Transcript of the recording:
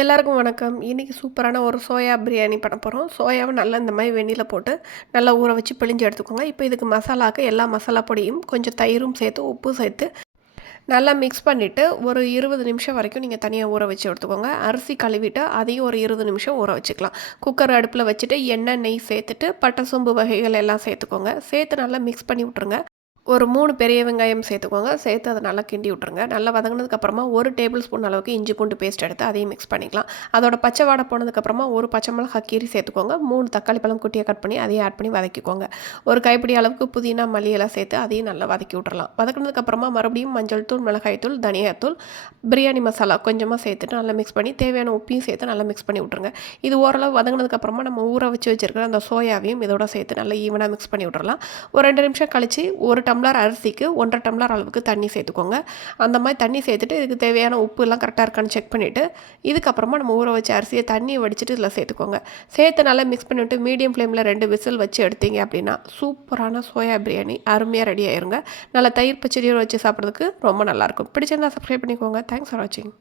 எல்லாருக்கும் வணக்கம். இன்னைக்கு சூப்பரான ஒரு சோயா பிரியாணி பண்ண போறோம். சோயாவ நல்லா இந்த மாரி வெந்நீர்ல போட்டு நல்லா ஊற வச்சு பிழிஞ்சு எடுத்துக்கோங்க. இப்போ இதுக்கு மசாலாக்கு எல்லா மசாலா பொடியும், கொஞ்சம் தயிரும் சேர்த்து, உப்பு சேர்த்து நல்லா மிக்ஸ் பண்ணிவிட்டு ஒரு 20 நிமிஷம் வரைக்கும் நீங்கள் தனியாக ஊற வச்சு எடுத்துக்கோங்க. அரிசி கழுவிட்டு அதையும் ஒரு 20 நிமிஷம் ஊற வச்சுக்கலாம். குக்கர் அடுப்பில் வச்சுட்டு எண்ணெய், நெய் சேர்த்துட்டு பட்டை, சோம்பு வகைகள் எல்லாம் சேர்த்துக்கோங்க. சேர்த்து நல்லா மிக்ஸ் பண்ணி விட்ருங்க. ஒரு 3 பெரிய வெங்காயம் சேர்த்துக்கோங்க. சேர்த்து அதை நல்லா கிண்டி விட்டுருங்க. நல்லா வதங்கினதுக்கப்புறமா 1 டேபிள் ஸ்பூன் அளவுக்கு இஞ்சி பூண்டு பேஸ்ட் எடுத்து அதையும் மிக்ஸ் பண்ணிக்கலாம். அதோட பச்சை வாடை போனதுக்கப்புறமா 1 பச்சை மிளகாய் கீரி சேர்த்துக்கோங்க. 3 தக்காளி பழம் குட்டியாக கட் பண்ணி அதையும் ஆட் பண்ணி வதக்கிக்கோங்க. ஒரு கைப்பிடி அளவுக்கு புதினா, மல்லி எல்லாம் சேர்த்து அதையும் நல்லா வதக்கி விட்டுறலாம். வதக்கினதுக்கப்புறமா மறுபடியும் மஞ்சள் தூள், மிளகாய் தூள், தனியாத்தூள், பிரியாணி மசாலா கொஞ்சமாக சேர்த்துட்டு நல்லா மிக்ஸ் பண்ணி தேவையான உப்பையும் சேர்த்து நல்லா மிக்ஸ் பண்ணி விட்ருங்க. இது ஓரளவு வதங்கினதுக்கப்புறமா நம்ம ஊற வச்சு வச்சுருக்கிற அந்த சோயாவையும் இதோட சேர்த்து நல்லா ஈவனாக மிக்ஸ் பண்ணி விட்றலாம். ஒரு 2 நிமிஷம் கழித்து 1 டம்ளர் அரிசிக்கு 1 1/2 டம்ளர் அளவுக்கு தண்ணி சேர்த்துக்கோங்க. அந்த மாதிரி தண்ணி சேர்த்துட்டு இதுக்கு தேவையான உப்புலாம் கரெக்டாக இருக்கான்னு செக் பண்ணிவிட்டு இதுக்கப்புறமா நம்ம ஊற வச்ச அரிசியை தண்ணியை வடிச்சிட்டு இதில் சேர்த்துக்கோங்க. சேர்த்து நல்லா மிக்ஸ் பண்ணிவிட்டு மீடியம் ஃப்ளேமில் 2 விசில் வச்சு எடுத்தீங்க அப்படின்னா சூப்பரான சோயா பிரியாணி அருமையாக ரெடி ஆயிருங்க. நல்லா தயிர் பச்சடியோடு வச்சு சாப்பிட்றதுக்கு ரொம்ப நல்லாயிருக்கும். பிடிச்சிருந்தா சப்ஸ்கிரைப் பண்ணிக்கோங்க. தேங்க்ஸ் ஃபார் வாட்சிங்.